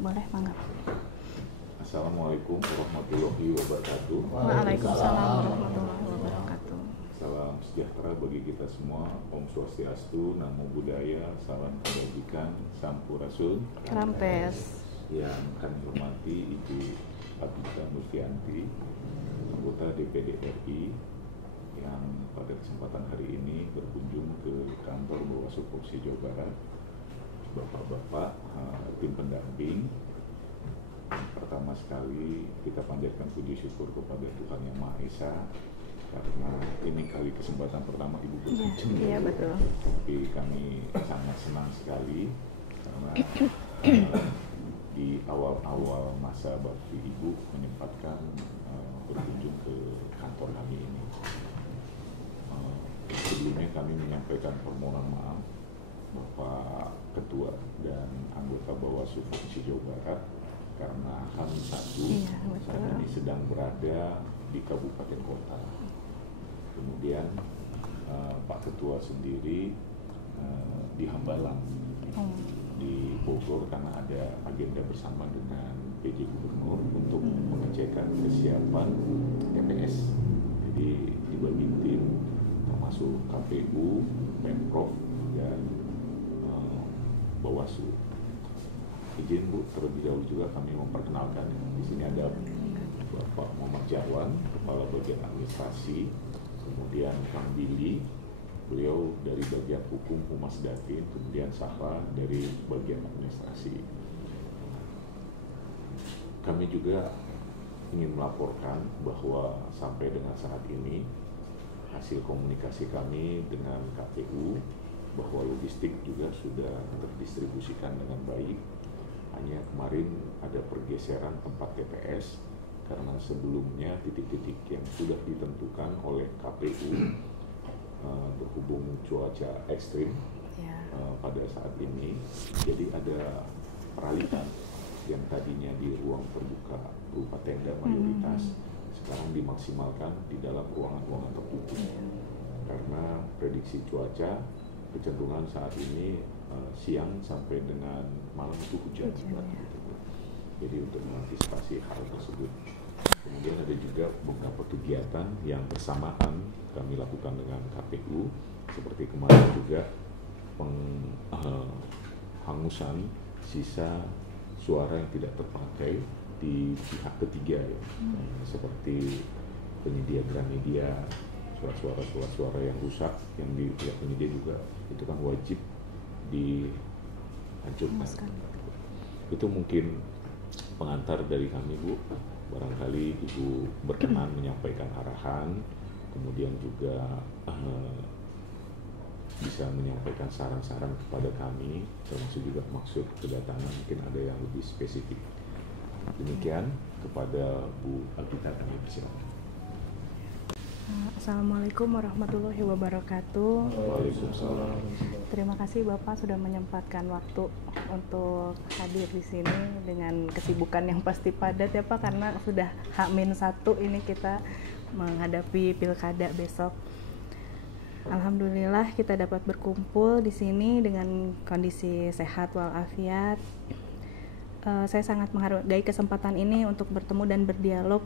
Boleh, mangga. Assalamualaikum warahmatullahi wabarakatuh. Waalaikumsalam warahmatullahi wabarakatuh. Salam sejahtera bagi kita semua. Om Swastiastu, Namo Buddhaya, Salam Kebajikan, Sampurasun. Rampes. Yang kami hormati Ibu Abita Murtianti, anggota DPD RI, yang pada kesempatan hari ini berkunjung ke kantor Bawaslu Provinsi Jawa Barat. Bapak-bapak, tim pendamping, pertama sekali kita panjatkan puji syukur kepada Tuhan Yang Maha Esa karena ini kali kesempatan pertama Ibu berkunjung. Iya, betul. Tapi kami sangat senang sekali karena di awal-awal masa bakti Ibu menyempatkan berkunjung ke kantor kami ini. Sebelumnya kami menyampaikan permohonan maaf Bapak Ketua dan anggota Bawaslu Provinsi Jawa Barat karena H-1 saat ini sedang berada di kabupaten kota. Kemudian Pak Ketua sendiri di Hambalang di Bogor karena ada agenda bersama dengan PJ Gubernur untuk mengecekkan kesiapan TPS. Jadi dibagi tim termasuk KPU, Pemprov dan Bawaslu. Izin Bu, terlebih dahulu juga kami memperkenalkan. Di sini ada Bapak Muhammad Jarwan, Kepala Bagian Administrasi, kemudian Kang Billy, beliau dari bagian hukum Humas Datin, kemudian Safa dari bagian administrasi. Kami juga ingin melaporkan bahwa sampai dengan saat ini hasil komunikasi kami dengan KPU bahwa logistik juga sudah terdistribusikan dengan baik. Hanya kemarin ada pergeseran tempat TPS karena sebelumnya titik-titik yang sudah ditentukan oleh KPU berhubung cuaca ekstrim pada saat ini, jadi ada peralihan yang tadinya di ruang terbuka berupa tenda mayoritas sekarang dimaksimalkan di dalam ruangan-ruangan tertutup karena prediksi cuaca kecenderungan saat ini siang sampai dengan malam itu hujan. Jadi untuk mengantisipasi hal tersebut, kemudian ada juga beberapa kegiatan yang bersamaan kami lakukan dengan KPU, seperti kemarin juga penghangusan sisa suara yang tidak terpakai di pihak ketiga ya, seperti penyedia Gramedia, suara-suara yang rusak yang di pihak penyedia juga itu kan wajib dihancurkan. Itu mungkin pengantar dari kami Bu. Barangkali Ibu berkenan menyampaikan arahan, kemudian juga bisa menyampaikan saran-saran kepada kami, termasuk juga maksud kedatangan mungkin ada yang lebih spesifik. Demikian kepada Bu Abita kami persilakan. Assalamualaikum warahmatullahi wabarakatuh. Waalaikumsalam. Terima kasih Bapak sudah menyempatkan waktu untuk hadir di sini dengan kesibukan yang pasti padat ya Pak, karena sudah H-1 ini kita menghadapi pilkada besok. Alhamdulillah kita dapat berkumpul di sini dengan kondisi sehat walafiat. Saya sangat menghargai kesempatan ini untuk bertemu dan berdialog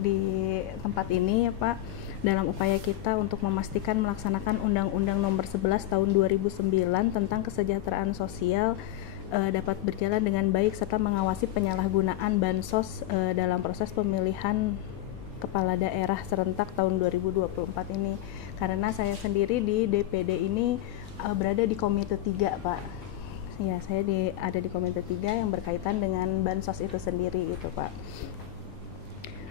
di tempat ini ya Pak, dalam upaya kita untuk memastikan melaksanakan Undang-Undang Nomor 11 Tahun 2009 tentang kesejahteraan sosial dapat berjalan dengan baik serta mengawasi penyalahgunaan bansos dalam proses pemilihan kepala daerah serentak tahun 2024 ini. Karena saya sendiri di DPD ini berada di Komite 3 Pak. Ya, saya ada di Komite 3 yang berkaitan dengan bansos itu sendiri itu Pak.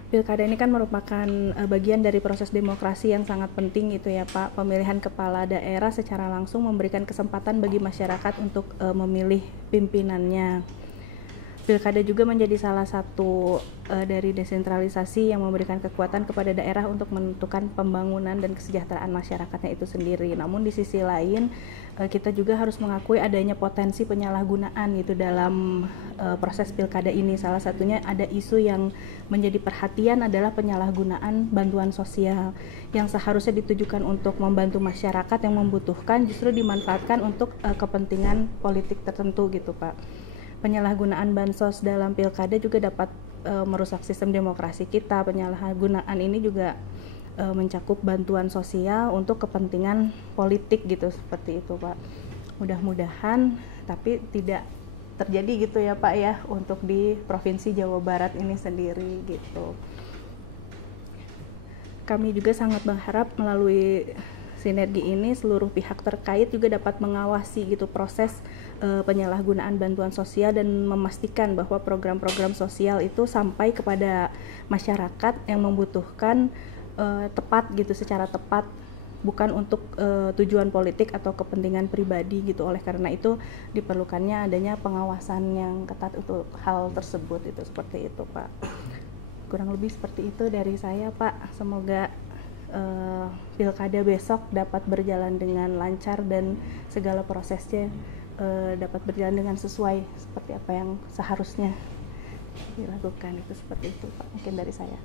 Pilkada ini kan merupakan bagian dari proses demokrasi yang sangat penting itu ya Pak. Pemilihan kepala daerah secara langsung memberikan kesempatan bagi masyarakat untuk memilih pimpinannya. Pilkada juga menjadi salah satu dari desentralisasi yang memberikan kekuatan kepada daerah untuk menentukan pembangunan dan kesejahteraan masyarakatnya itu sendiri. Namun di sisi lain kita juga harus mengakui adanya potensi penyalahgunaan gitu dalam proses pilkada ini. Salah satunya ada isu yang menjadi perhatian adalah penyalahgunaan bantuan sosial yang seharusnya ditujukan untuk membantu masyarakat yang membutuhkan justru dimanfaatkan untuk kepentingan politik tertentu gitu Pak. penyalahgunaan bansos dalam pilkada juga dapat merusak sistem demokrasi kita. Penyalahgunaan ini juga mencakup bantuan sosial untuk kepentingan politik gitu, seperti itu Pak. Mudah-mudahan tapi tidak terjadi gitu ya Pak ya untuk di Provinsi Jawa Barat ini sendiri gitu. Kami juga sangat berharap melalui sinergi ini seluruh pihak terkait juga dapat mengawasi gitu proses penyalahgunaan bantuan sosial dan memastikan bahwa program-program sosial itu sampai kepada masyarakat yang membutuhkan tepat gitu, secara tepat, bukan untuk tujuan politik atau kepentingan pribadi gitu. Oleh karena itu diperlukannya adanya pengawasan yang ketat untuk hal tersebut, itu seperti itu Pak. Kurang lebih seperti itu dari saya Pak. Semoga pilkada besok dapat berjalan dengan lancar dan segala prosesnya dapat berjalan dengan sesuai seperti apa yang seharusnya dilakukan. Itu seperti itu Pak, mungkin dari saya.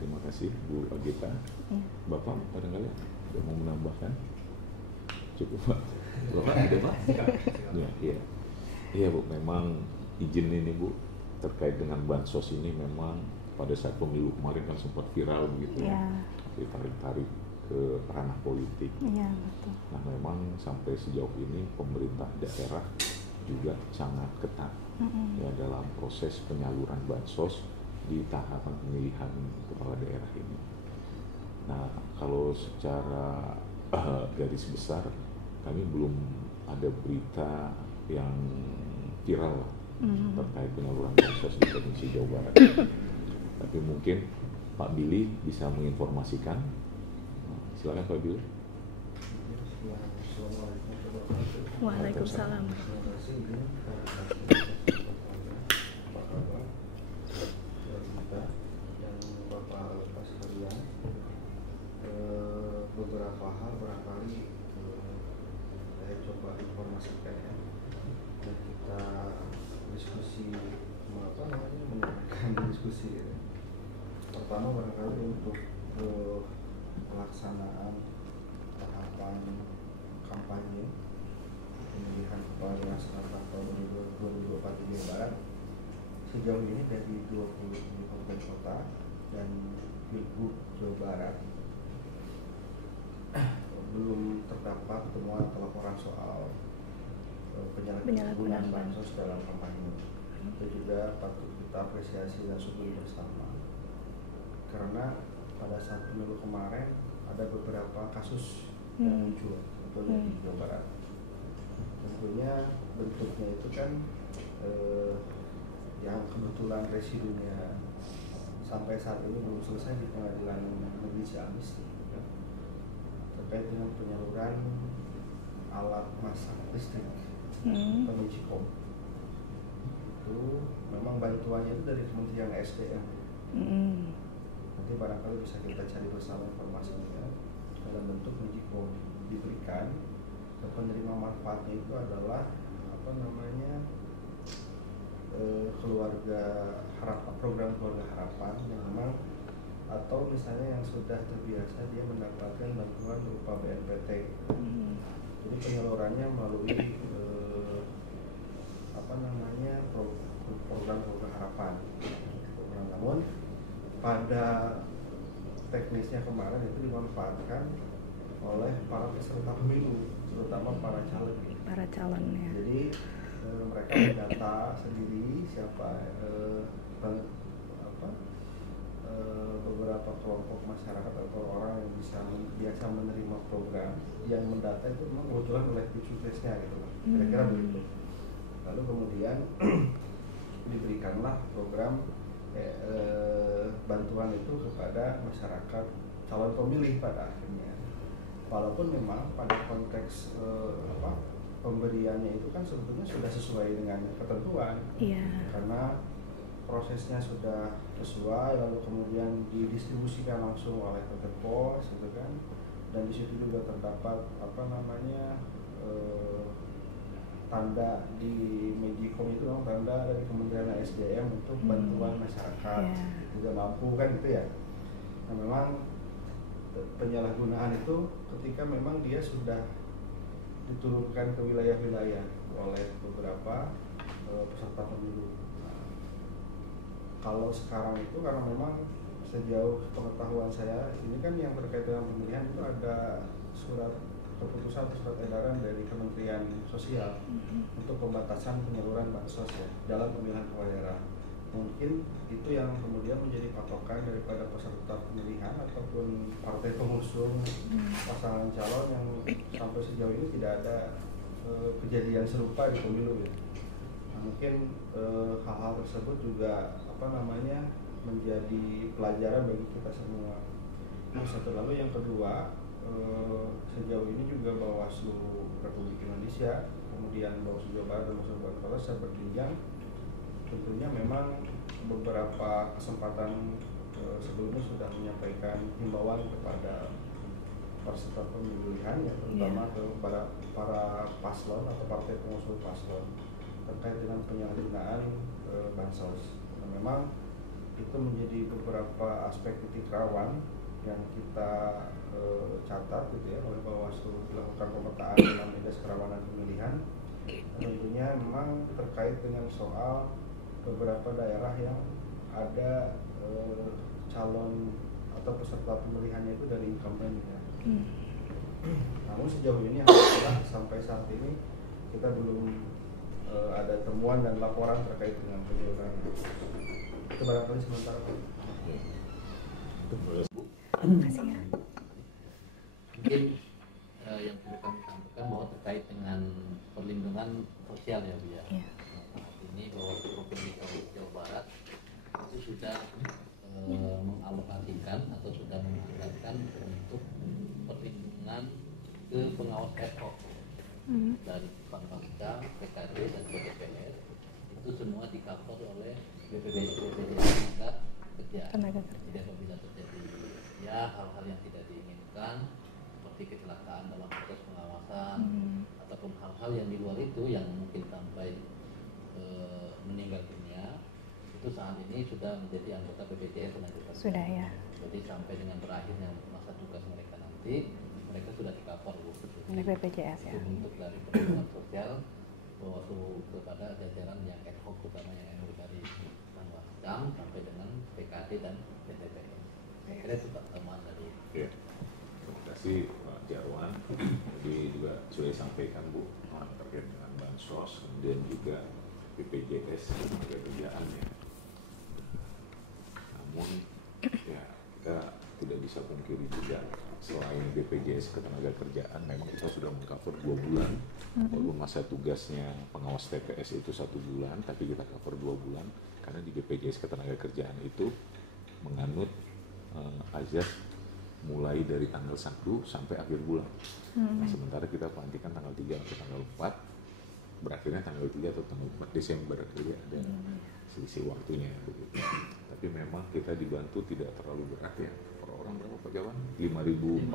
Terima kasih Bu Agita. Ya. Bapak barangkali ada mau menambahkan? Cukup Pak. Bapak ada Pak? Iya. Iya Bu, memang izin ini Bu terkait dengan bansos ini memang pada saat pemilu kemarin kan sempat viral begitu ya, ditarik-tarik ke ranah politik. Iya, betul. Nah memang sampai sejauh ini pemerintah daerah juga sangat ketat ya dalam proses penyaluran bansos di tahapan pemilihan kepala daerah ini. Nah kalau secara garis besar kami belum ada berita yang viral terkait penyaluran bansos di Provinsi Jawa Barat. Tapi mungkin Pak Billy bisa menginformasikan. Silakan Pak Billy. Waalaikumsalam. Beberapa hal barangkali saya coba informasikan ya, dan kita diskusi menyampaikan diskusi ya. Pertama barangkali untuk pelaksanaan tahapan kampanye pemilihan kepala daerah serentak tahun 2024 di Jawa Barat, sejauh ini dari 20 kabupaten kota dan Pilgub Jawa Barat belum terdapat temuan atau laporan soal penyalahgunaan bansos dalam kampanye. Itu juga patut kita apresiasi dan syukuri bersama, karena pada saat pemilu kemarin ada beberapa kasus yang muncul di Jawa Barat. Tentunya bentuknya itu kan yang kebetulan residunya sampai saat ini belum selesai di Pengadilan Negeri Ciamis ya, terkait dengan penyaluran alat masak listrik atau Magicom. Itu memang bantuannya itu dari Kementerian SDM. Nanti barangkali bisa kita cari bersama informasinya. Dalam bentuk Magicom diberikan, dan penerima manfaatnya itu adalah keluarga harapan, program keluarga harapan yang memang, atau misalnya yang sudah terbiasa dia mendapatkan bantuan berupa BNPT. Jadi penyalurannya melalui program keluarga harapan. Namun pada teknisnya kemarin itu dimanfaatkan oleh para peserta pemilu, terutama para calon. Para calonnya. Jadi mereka mendata sendiri siapa beberapa kelompok masyarakat atau orang yang biasa menerima program, yang mendata itu memang kebetulan oleh case-nya gitu, kira-kira begitu. Lalu kemudian diberikanlah program bantuan itu kepada masyarakat calon pemilih pada akhirnya. Walaupun memang pada konteks pemberiannya itu kan sebetulnya sudah sesuai dengan ketentuan, karena prosesnya sudah sesuai, lalu kemudian didistribusikan langsung oleh PT Pos, gitu kan, dan di situ juga terdapat tanda di Magicom itu memang tanda dari Kementerian SDM untuk bantuan masyarakat tidak mampu kan gitu ya. Nah memang penyalahgunaan itu ketika memang dia sudah diturunkan ke wilayah-wilayah oleh beberapa peserta pemilu. Nah, kalau sekarang itu karena memang sejauh pengetahuan saya ini kan yang terkait dengan pemilihan itu ada surat keputusan atau surat edaran dari Kementerian Sosial untuk pembatasan penyaluran bansos ya dalam pemilihan kepala daerah. Mungkin itu yang kemudian menjadi patokan daripada peserta pemilihan ataupun partai pengusung pasangan calon yang sampai sejauh ini tidak ada kejadian serupa di pemilu ya. Nah, mungkin hal-hal tersebut juga menjadi pelajaran bagi kita semua. Nah, satu lalu yang kedua, sejauh ini juga Bawaslu Republik Indonesia, kemudian Bawaslu Jawa Barat dan Bawaslu Kabupaten Kota secara berjenjang, tentunya memang beberapa kesempatan sebelumnya sudah menyampaikan himbauan kepada peserta pemilihan ya, terutama kepada para paslon atau partai pengusung paslon terkait dengan penyalahgunaan bansos. Nah, memang itu menjadi beberapa aspek titik rawan yang kita catat gitu ya oleh Bawaslu dilakukan pemetaan dalam indeks kerawanan pemilihan. Tentunya memang terkait dengan soal beberapa daerah yang ada calon atau peserta pemilihannya itu dari incumbent ya. Namun sejauh ini alhamdulillah sampai saat ini kita belum ada temuan dan laporan terkait dengan penyaluran. Itu barangkali sementara Pak. Makasih ya. Mungkin yang perlu kami sampaikan bahwa terkait dengan perlindungan sosial ya Bu ya. Iya. Saat ini bahwa Provinsi Jawa Barat itu sudah mengalokasikan atau sudah menganggarkan untuk perlindungan ke pengawas ad hoc dari Panwascam, PKD dan PDPR itu semua di-cover oleh BPJS Kerja. Jadi apabila terjadi ya hal-hal yang tidak diinginkan seperti kecelakaan dalam proses pengawasan ataupun hal-hal yang di luar itu yang mungkin sampai meninggal dunia, itu saat ini sudah menjadi anggota BPJS Tenaga Kerja. Sudah ya. Jadi sampai dengan berakhirnya masa tugas mereka nanti, mereka sudah di-cover oleh BPJS ya. Untuk dari perlindungan sosial Bawaslu kepada jajaran yang ad hoc, terutama yang dari Panwascam sampai dengan PKD dan PDPR. Saya kira itu teman dari. Ya. Terima kasih Pak Jarwan. Jadi juga sudah disampaikan Bu terkait dengan bansos, kemudian juga BPJS tenaga kerjaan ya. Namun ya kita tidak bisa pungkiri juga selain BPJS ketenaga kerjaan memang kita sudah mengcover 2 bulan walaupun masa tugasnya pengawas TPS itu 1 bulan tapi kita cover 2 bulan karena di BPJS ketenaga kerjaan itu menganut azas mulai dari tanggal 1 sampai akhir bulan. Nah, sementara kita pelantikan tanggal 3 atau tanggal 4 berakhirnya tanggal 3 atau tanggal 4 Desember, jadi ada selisih waktunya begitu. Tapi memang kita dibantu tidak terlalu berat ya. Orang berapa Pak Jawan? 5.400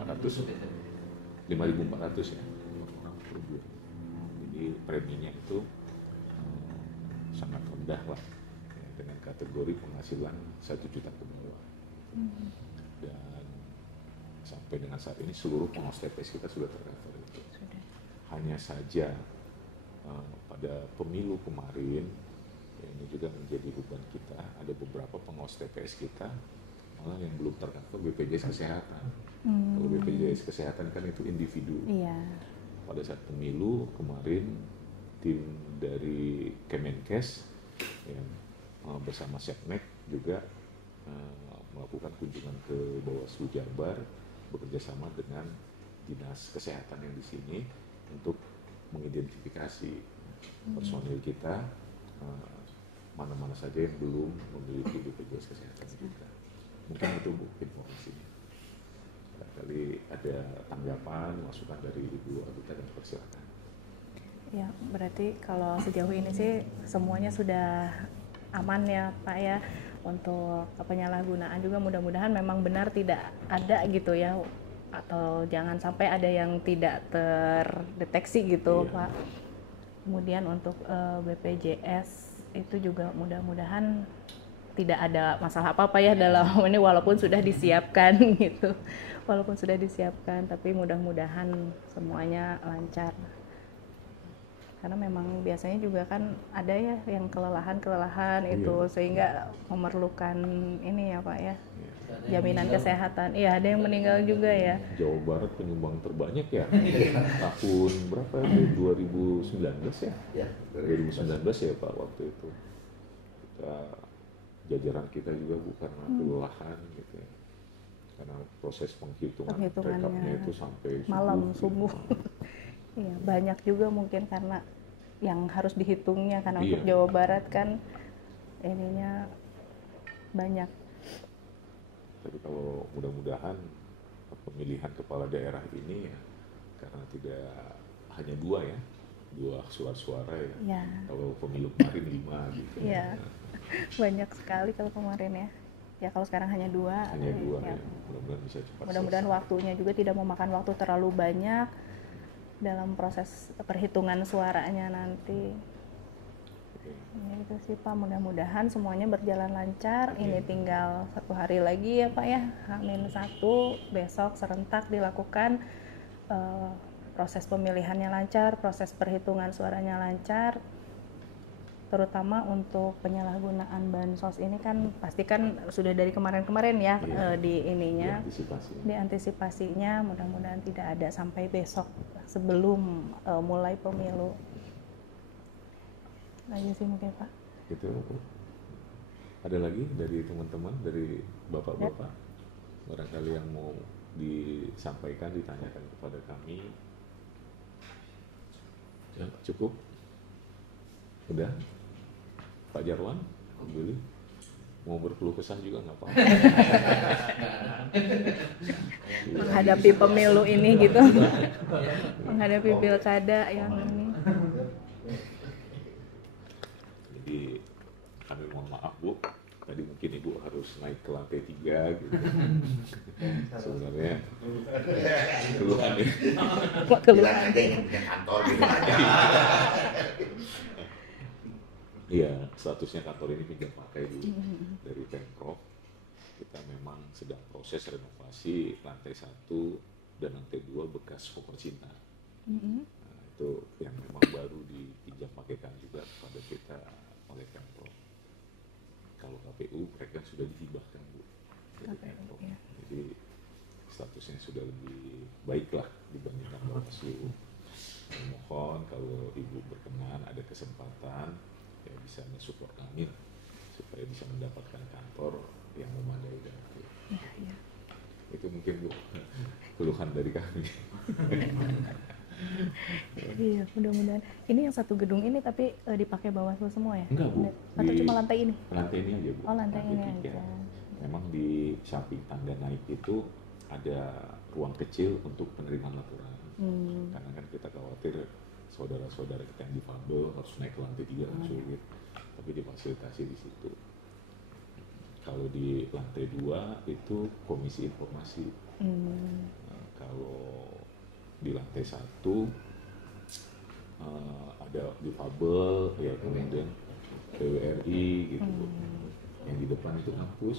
ya orang per bulan. Jadi preminya itu sangat rendah lah ya, dengan kategori penghasilan 1 juta ke bawah. Dan sampai dengan saat ini seluruh pengawas TPS kita sudah tercover itu. Hanya saja pada pemilu kemarin ya, ini juga menjadi beban kita, ada beberapa pengawas TPS kita malah yang belum tercover BPJS Kesehatan. Kalau BPJS Kesehatan kan itu individu. Iya. Pada saat pemilu kemarin tim dari Kemenkes ya, bersama Seknek juga melakukan kunjungan ke Bawaslu Jabar bekerja sama dengan dinas kesehatan yang di sini untuk mengidentifikasi personil kita mana-mana saja yang belum memiliki BPJS Kesehatan kita. Mungkin itu Bu informasinya. Barangkali ada tanggapan, masukan dari Ibu Adita dan persilakan. Ya, berarti kalau sejauh ini sih semuanya sudah aman ya Pak ya. Untuk penyalahgunaan juga mudah-mudahan memang benar tidak ada gitu ya, atau jangan sampai ada yang tidak terdeteksi gitu Pak. Kemudian untuk BPJS itu juga mudah-mudahan tidak ada masalah apa-apa ya dalam ini, walaupun sudah disiapkan gitu, walaupun sudah disiapkan, tapi mudah-mudahan semuanya lancar. karena memang biasanya juga kan ada ya yang kelelahan itu Iya. sehingga memerlukan ini ya Pak ya, Ada yang jaminan meninggal. kesehatan. Iya, ada yang meninggal juga ya. Jawa Barat penyumbang terbanyak ya. Tahun berapa itu? 2019 ya? Ya, 2019 ya Pak waktu itu. Kita jajaran kita juga bukan kelelahan gitu ya. Karena proses penghitungan Penghitungannya rekapnya itu sampai malam gitu. subuh. Iya, banyak juga mungkin karena yang harus dihitungnya karena Iya. untuk Jawa Barat kan ininya banyak. Tapi kalau mudah-mudahan pemilihan kepala daerah ini ya, karena tidak hanya dua suara ya. Ya, Kalau pemilu kemarin 5 gitu. Iya. banyak sekali kalau kemarin ya. Ya kalau sekarang hanya 2. Hanya 2 ya. ya. Mudah-mudahan bisa cepat. Mudah-mudahan selesai. waktunya juga tidak memakan waktu terlalu banyak dalam proses perhitungan suaranya nanti. Oke. Ya itu sih Pak, mudah-mudahan semuanya berjalan lancar. Oke. Ini tinggal 1 hari lagi ya Pak ya, H-1 besok serentak dilakukan. Proses pemilihannya lancar, proses perhitungan suaranya lancar, terutama untuk penyalahgunaan bansos ini kan pasti kan sudah dari kemarin-kemarin ya. Iya. Di ininya Diantisipasi. diantisipasinya, mudah-mudahan tidak ada sampai besok sebelum mulai pemilu. Aja sih mungkin Pak. Gitu. Ada lagi dari teman-teman, dari bapak-bapak, barangkali yang mau disampaikan, ditanyakan kepada kami. Ya, cukup. Udah. Pak Jarwan, boleh. Mau berkeluh kesah juga nggak apa-apa. Menghadapi pemilu ini gitu. Menghadapi pilkada yang ini. Jadi kami mohon maaf Bu, tadi mungkin Ibu harus naik ke lantai 3 gitu. Sebenarnya keluhan ya. Kok bilang keluar. aja yang punya kantor gitu aja. Iya, statusnya kantor ini pinjam pakai dulu dari Pemprov. Kita memang sedang proses renovasi lantai 1 dan lantai 2 bekas Fokercinta. Nah, itu yang memang baru dipinjam pakaikan juga kepada kita oleh Pemprov. Kalau KPU mereka sudah dihibahkan Bu dari KPU, Pemprov. ya. Jadi statusnya sudah lebih baik lah dibandingkan Bawaslu. Mohon kalau Ibu berkenan ada kesempatan ya bisa mensupport kami lah, supaya bisa mendapatkan kantor yang memadai dan Iya. itu mungkin Bu keluhan dari kami. Iya, mudah-mudahan. Ini yang satu gedung ini tapi dipakai Bawaslu semua ya? Enggak, Bu. Atau Di- cuma lantai ini? Lantai ini aja Bu. Oh, lantai ini 3. aja. Memang di samping tangga naik itu ada ruang kecil untuk penerimaan laporan. Karena kan kita khawatir saudara-saudara kita yang difabel harus naik ke lantai 3 kan sulit. Tapi difasilitasi di situ. Kalau di lantai 2 itu komisi informasi. Nah, kalau di lantai 1 ada difabel ya kemudian PWRI gitu Bu. Yang di depan itu kampus.